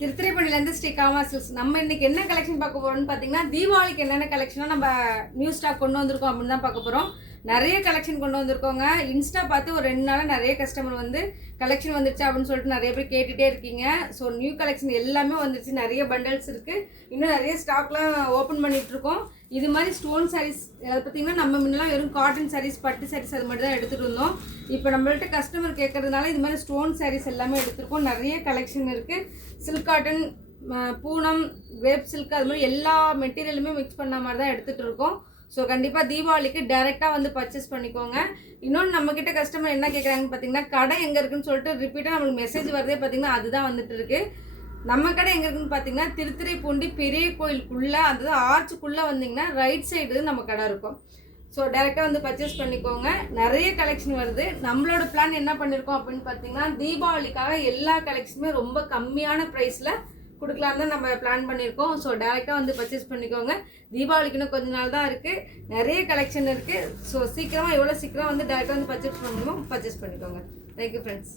திருத்துறைப்பூண்டிலேருந்து Sri gamma silks. நம்ம இன்னைக்கு என்ன கலெக்ஷன் பார்க்க போறோம்னு பார்த்தீங்கன்னா, தீபாவளிக்கு என்னென்ன கலெக்ஷனாக நம்ம நியூ ஸ்டாக் கொண்டு வந்திருக்கோம் அப்படின்னு தான் பார்க்க போகிறோம். நிறைய கலெக்ஷன் கொண்டு வந்திருக்கோங்க. இன்ஸ்டா பார்த்து ஒரு 2 நாளாக நிறைய கஸ்டமர் வந்து கலெக்ஷன் வந்துருச்சு அப்படின்னு சொல்லிட்டு நிறைய பேர் கேட்டுகிட்டே இருக்கீங்க. ஸோ நியூ கலெக்ஷன் எல்லாமே வந்துருச்சு. நிறைய பண்டல்ஸ் இருக்குது. இன்னும் நிறைய ஸ்டாக்லாம் ஓப்பன் பண்ணிகிட்ருக்கோம். இது மாதிரி ஸ்டோன் சாரீஸ் அதை பார்த்திங்கன்னா நம்ம முன்னெல்லாம் வெறும் காட்டன் சாரீஸ், பட்டு சாரீஸ் அது மட்டும் தான் எடுத்துகிட்டு இருந்தோம். இப்போ நம்மள்ட்ட கஸ்டமர் கேட்கறதுனால இது மாதிரி ஸ்டோன் சாரீஸ் எல்லாமே எடுத்துருக்கோம். நிறைய கலெக்ஷன் இருக்குது. Silk cotton, Poonam, grape silk அது மாதிரி எல்லா மெட்டீரியலுமே மிக்ஸ் பண்ண மாதிரி தான் எடுத்துகிட்டு இருக்கோம். ஸோ கண்டிப்பாக தீபாவளிக்கு டேரெக்டாக வந்து பர்ச்சேஸ் பண்ணிக்கோங்க. இன்னொன்று நம்மக்கிட்ட கஸ்டமர் என்ன கேட்குறாங்கன்னு பார்த்தீங்கன்னா, கடை எங்கே இருக்குன்னு சொல்லிட்டு ரிப்பீட்டாக நம்மளுக்கு மெசேஜ் வரதே பார்த்தீங்கன்னா அதுதான் வந்துட்டு இருக்கு. நம்ம கடை எங்கே இருக்குன்னு பார்த்தீங்கன்னா, திருத்துறைப்பூண்டி பெரிய கோயிலுக்குள்ளே, அதாவது ஆர்ச்சுக்குள்ளே வந்தீங்கன்னா ரைட் சைடு நம்ம கடை இருக்கும். ஸோ டேரெக்டாக வந்து பர்ச்சேஸ் பண்ணிக்கோங்க. நிறைய கலெக்ஷன் வருது. நம்மளோட பிளான் என்ன பண்ணியிருக்கோம் அப்படின்னு பார்த்தீங்கன்னா, தீபாவளிக்காக எல்லா கலெக்ஷனுமே ரொம்ப கம்மியான ப்ரைஸில் கொடுக்கலாம் தான் நம்ம பிளான் பண்ணியிருக்கோம். ஸோ டேரெக்டாக வந்து பர்ச்சேஸ் பண்ணிக்கோங்க. தீபாவளிக்கு இன்னும் கொஞ்ச நாள் தான் இருக்குது. நிறைய கலெக்ஷன் இருக்குது. ஸோ சீக்கிரமாக எவ்வளோ சீக்கிரம் வந்து டேரெக்டாக வந்து பர்ச்சேஸ் பண்ணணுமோ பர்ச்சேஸ் பண்ணிக்கோங்க. Thank you friends.